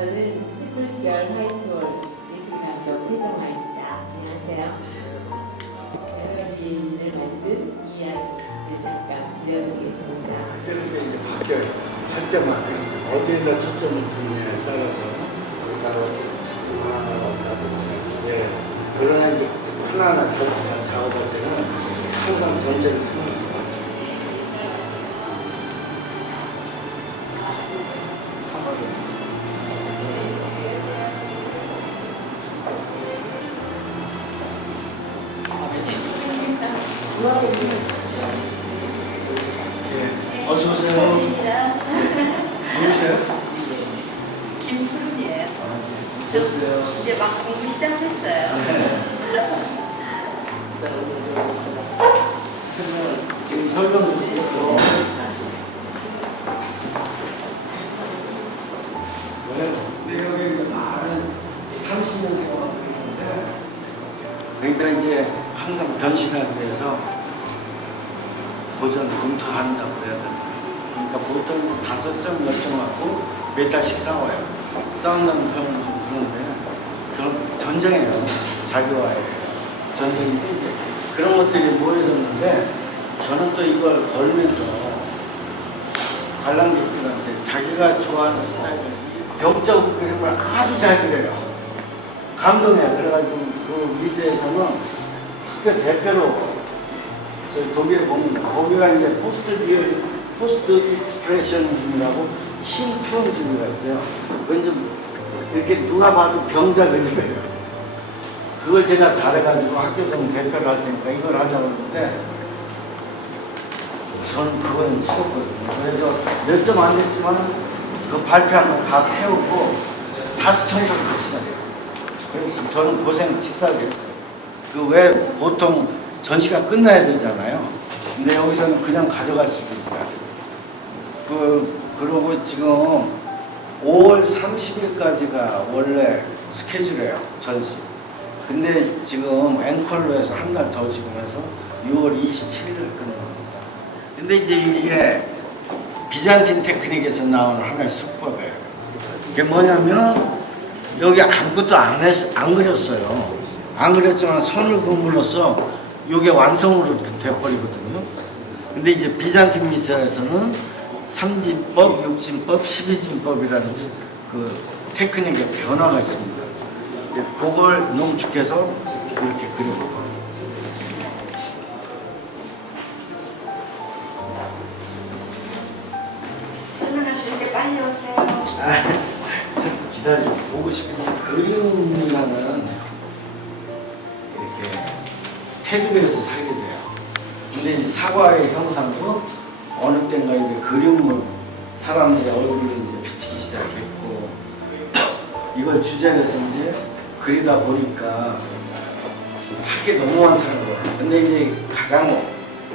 저는 휘불결 화이트홀 예술감독 회정화입니다. 안녕하세요. 갤러리를 만든 이야기를 잠깐 들려드리겠습니다. 그런데 이제 바뀌어요. 할 때마다 어디에다 초점을 두느냐에 따라서 따로 예. 그러나 이제 하나하나 잘 작업할 때는 항상 전체를 생각하는 것 같아요. 예. 어서 오세요. 누구세요? 김푸른이에요. 어서 오세요. 이제 막 공부 시작했어요. 지금 설명도 드렸고 근데 여기 이제 많은 30년 동안 있는데 그러니까 이제 항상 변신하기 위해서 고전 검토한다고 해야 되나. 그러니까 보통 5점, 10점 갖고 몇 달씩 싸워요. 싸운다는 사람은 좀 그런데 전쟁이에요. 자기와의 전쟁인데 이제 그런 것들이 모여졌는데 저는 또 이걸 걸면서 관람객들한테 자기가 좋아하는 스타일을 병적 그림을 아주 잘 그려요. 감동해요. 그래가지고 그 미드에서는 학교 대표로 저희 독일에 보면 거기가 이제 포스트 익스프레셔니즘이라고 신표현주의가 있어요. 그건 좀 이렇게 누가 봐도 병자 그림이에요. 그걸 제가 잘해가지고 학교에서 대표를 할 테니까 이걸 하자고 했는데 저는 그건 싫었거든요. 그래서 몇 점 안 됐지만 그 발표한 거 다 태우고 다시 청소를 시작했어요. 그래서 저는 고생 직사하게 했어요. 그 왜 보통 전시가 끝나야 되잖아요. 근데 여기서는 그냥 가져갈 수도 있어요. 그러고 지금 5월 30일까지가 원래 스케줄이에요. 전시. 근데 지금 앵콜로 해서 한 달 더 지금 해서 6월 27일을 끝납니다. 근데 이제 이게 비잔틴 테크닉에서 나오는 하나의 수법이에요. 이게 뭐냐면 여기 아무것도 안 그렸어요. 안 그렸지만 선을 그음으로써 이게 완성으로 돼버리거든요. 근데 이제 비잔틴 미술에서는 3진법, 6진법, 12진법이라는 그 테크닉의 변화가 있습니다. 그걸 농축해서 이렇게 그려요. 설명하실 때 빨리 오세요. 기다리고 보고 싶은데 그림이라는 이렇게 테두리에서 살게 돼요. 근데 이제 사과의 형상도 어느 때인가 이제 그림을 사람들의 얼굴을 이제 비치기 시작했고 이걸 주제로 해서 이제 그리다 보니까 할 게 너무 많다는 거예요. 근데 이제 가장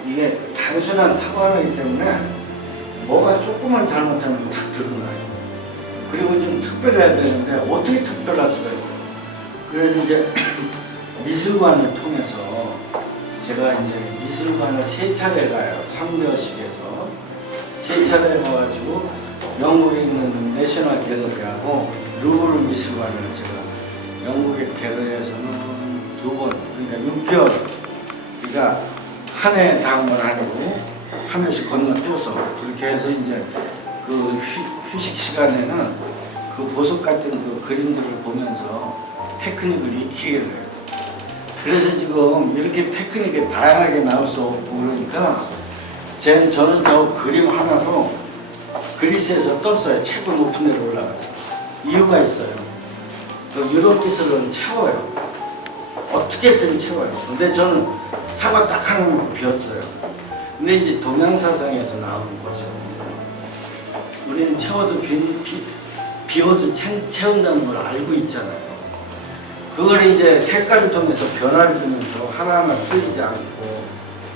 이게 단순한 사과이기 때문에 뭐가 조금만 잘못하면 딱 드러나요. 그리고 좀 특별해야 되는데 어떻게 특별할 수가 있어요. 그래서 이제 미술관을 통해서 제가 이제 미술관을 3차례 가요. 3개월씩해서 3차례 가가지고 영국에 있는 내셔널 갤러리하고 루브르 미술관을 제가 영국의 갤러리에서는 2번, 그러니까 6개월, 그러니까 한 해 다음은 아니고 한 해씩 건너뛰어서 그렇게 해서 이제 그 휴식 시간에는 그 보석 같은 그 그림들을 보면서 테크닉을 익히게 돼요. 그래서 지금 이렇게 테크닉이 다양하게 나올 수 없고 그러니까 저는 저 그림 하나로 그리스에서 떴어요. 최고 높은 데로 올라가서. 이유가 있어요. 그 유럽 기술은 채워요. 어떻게든 채워요. 근데 저는 사과 딱 하나만 비웠어요. 근데 이제 동양 사상에서 나오는 거죠. 우리는 채워도 비워도 채운다는 걸 알고 있잖아요. 그걸 이제 색깔을 통해서 변화를 주면서 하나하나 틀리지 않고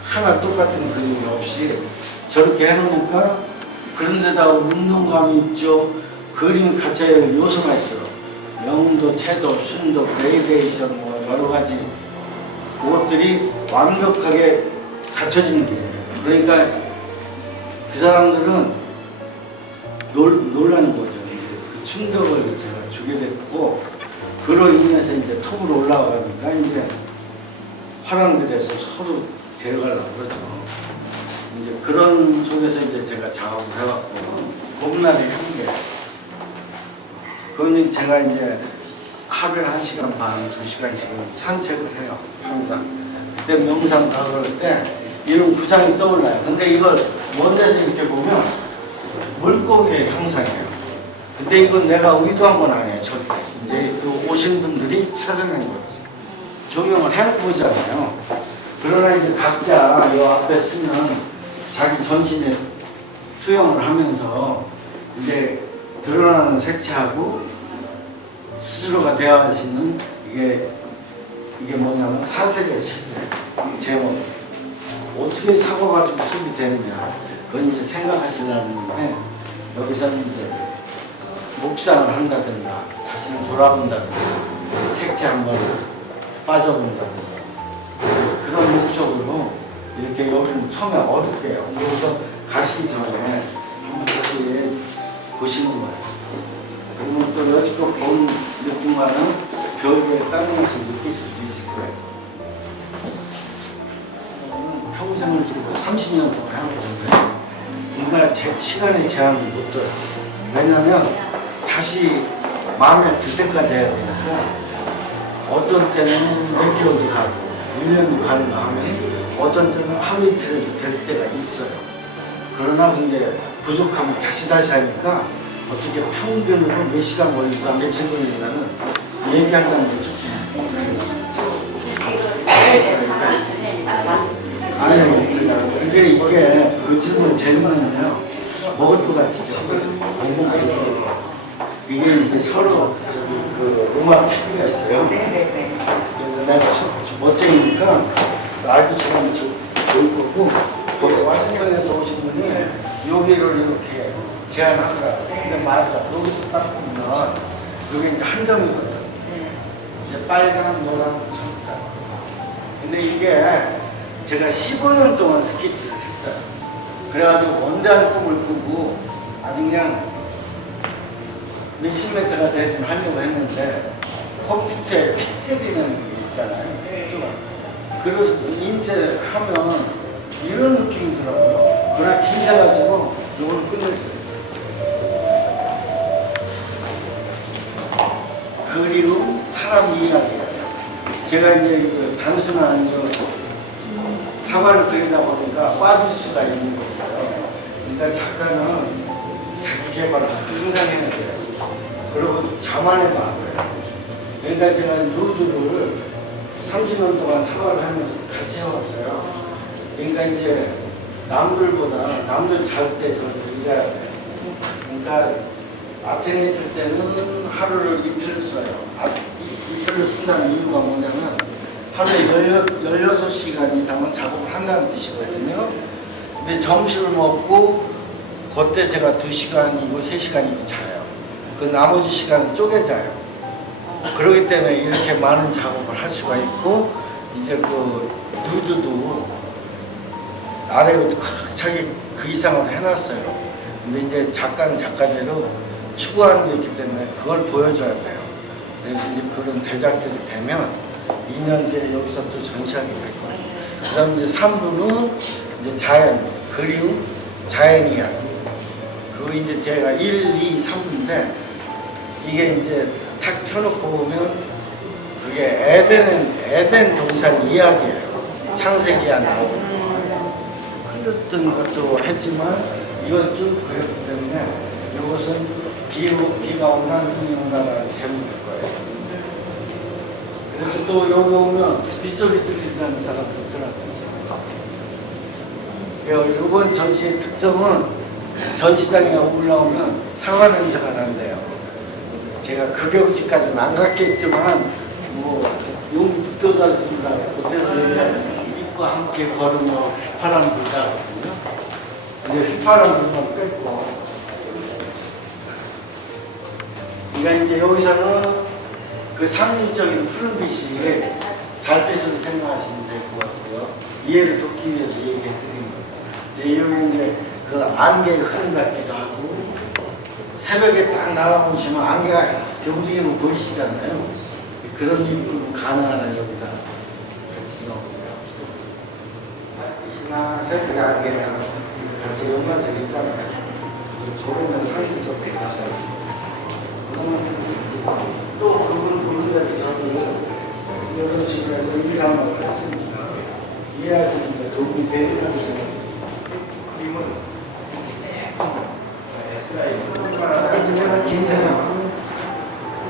하나 똑같은 그림이 없이 저렇게 해놓으니까 그런데다 운동감이 있죠. 그림이 갖춰야 할 요소가 있어요. 명도, 채도, 순도, 그레이데이션 뭐 여러 가지 그것들이 완벽하게 갖춰진 게 그러니까 그 사람들은 놀라는 거죠. 그 충격을 제가 주게 됐고, 그로 인해서 이제 톱으로 올라가니까 이제 화랑들에서 서로 데려가려고 그러죠. 이제 그런 속에서 이제 제가 작업을 해왔고, 봄날에 한게 그건 제가 이제 하루에 1시간 반, 2시간씩은 산책을 해요. 항상. 그때 명상 다 그럴 때 이런 구상이 떠올라요. 근데 이걸 먼 데서 이렇게 보면 물고기의 형상이에요. 근데 이건 내가 의도한 건 아니에요. 절대. 이제 오신 분들이 찾아낸 거지. 조명을 해놓고 보잖아요. 그러나 이제 각자 이 앞에 쓰면 자기 전신에 투영을 하면서 이제 드러나는 색채하고 스스로가 대화하시는 이게 뭐냐면 사색의 실패 제목. 어떻게 사고가지고 수업이 되느냐. 그건 이제 생각하시려는데 여기서는 이제 묵상을 한다든가 자신을 돌아본다든가 색채 한번 빠져본다든가 그런 목적으로 이렇게 여기는 처음에 어둡게요. 그래서 가시기 전에 한번 다시 보시는 거예요. 그러면 또 여지껏 본 느낌과는 별개의 다른 것을 느끼실 수 있을 거예요. 평생을 두고 30년 동안 해왔는데 뭔가 제 시간의 제한을 못 둬요. 왜냐하면 다시 마음에 들 때까지 해야 되니까 어떤 때는 몇 개월도 가고 1년도 가는가 하면 어떤 때는 하루 이틀도 될 때가 있어요. 그러나 근데 부족하면 다시 하니까 어떻게 평균으로 몇 시간 걸릴까 며칠 걸릴까는 얘기한다는 거죠. 아니, 근데 이게 그 질문 질문은요 먹을 것 같으죠. 이게 이제 서로 그 음악 PD가 있어요. 그래서 내가 멋쟁이니까 라이브 시간이 좋을 거고 거기 와싱턴에서 오신 분이 여기를 이렇게 제안하더라고요. 근데 맞아. 여기서 딱 보면 여기 이제 한 점이거든. 이제 빨간, 노랑, 청색. 근데 이게 제가 15년 동안 스케치를 했어요. 그래가지고 원대한 꿈을 꾸고 아주 그냥 몇십 메트가 되든 하려고 했는데 컴퓨터에 픽셀이라는 게 있잖아요. 그래서 인쇄하면 이런 느낌이 들어요. 그래 긴장가지고 이걸 끝냈어요. 그리움, 사람 이야기예요. 제가 이제 그 단순한 사과를 그리다 보니까 빠질 수가 있는 게 있어요. 그러니까 작가는 자기 개발을 항상 해야 돼요. 그리고 자만해도 안 돼요. 그러니까 제가 누드를 30년 동안 사과를 하면서 같이 해왔어요. 그러니까 이제 남들보다 남들 잘 때 저는 읽어야 돼요. 그러니까 아테네에 있을 때는 하루를 이틀을 써요. 이틀을 쓴다는 이유가 뭐냐면 하루에 16시간 이상은 작업을 한다는 뜻이거든요. 근데 점심을 먹고 그때 제가 2시간이고 3시간이고 자요. 그 나머지 시간은 쪼개자요. 그렇기 때문에 이렇게 많은 작업을 할 수가 있고 이제 그 누드도 아래로 자기 그 이상을 해놨어요. 근데 이제 작가는 작가대로 추구하는 게 있기 때문에 그걸 보여줘야 돼요. 그래서 이제 그런 대작들이 되면 2년 뒤에 여기서 또 전시하게 될 거예요. 그 다음 이제 3부는 이제 자연, 그리움, 자연 이야기. 그거 이제 제가 1, 2, 3부인데 이게 이제 탁 켜놓고 보면 그게 에덴 동산 이야기예요. 창세기야 나오고 흘렀던 것도 했지만 이건 쭉 그랬기 때문에 이것은 비가 오나 눈이 오나라는 제목일 거예요. 그래서 또 여기 오면 빗소리 들린다는 사람도 있더라고요. 이번 전시의 특성은 전시장에 올라오면 사과 냄새가 난대요. 제가 그 경지까지는 안 갔겠지만 뭐 용기 붙어다 준다고 그때서 입과 함께 걸으며 휘파람 불다거든요. 근데 휘파람 불면 뺐고 그러니까 이제 여기서는 그 상징적인 푸른빛이 달빛으로 생각하시면 될 것 같고요. 이해를 돕기 위해서 얘기해 드린 거예요. 여기 이제 그 안개의 흐름 같기도 하고 새벽에 딱 나가보시면 안개가 이렇게 움직이는 거 보이시잖아요. 그런 일도 가능하다는 여기다 같이 넣어보고요. 이시나 새벽에 안개가 같이 연관색 있잖아요. 저거는 상승이 좀 되죠. 또 그걸 보는 자리 저도 이런 식으로 해서 인상을 했으니까 이해하시는 데 도움이 되는 그림은 내가 김세상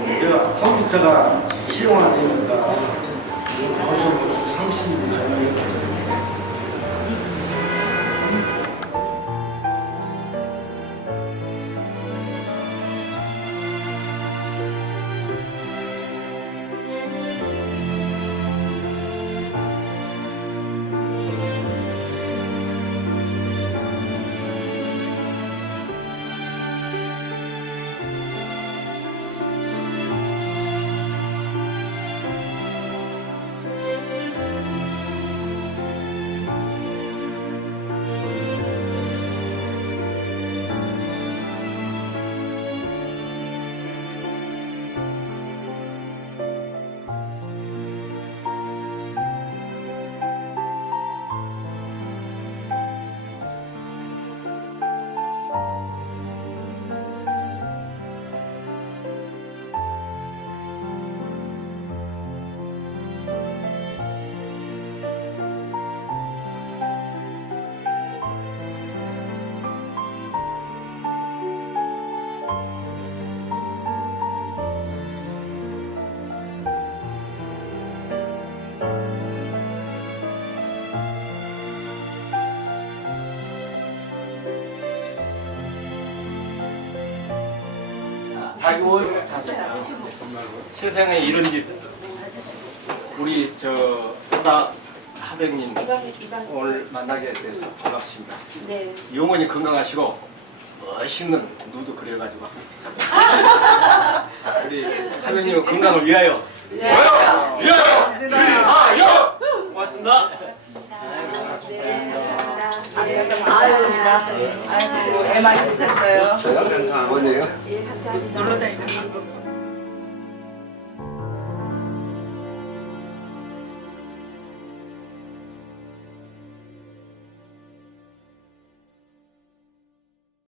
내가 컴퓨터가 실용화되니까 벌써 30년 전에 자기 월 세상에 이런 집 우리 저 하다 하백님 오늘 만나게 돼서 반갑습니다. 네. 영원히 건강하시고 멋있는 누드 그려가지고 우리 하백님 건강을 위하여 위하여 위하여 고맙습니다. 아유, 애 많이 드셨어요. 저요? 뭐네요? 예, 감사합니다. 놀러 다니는 거.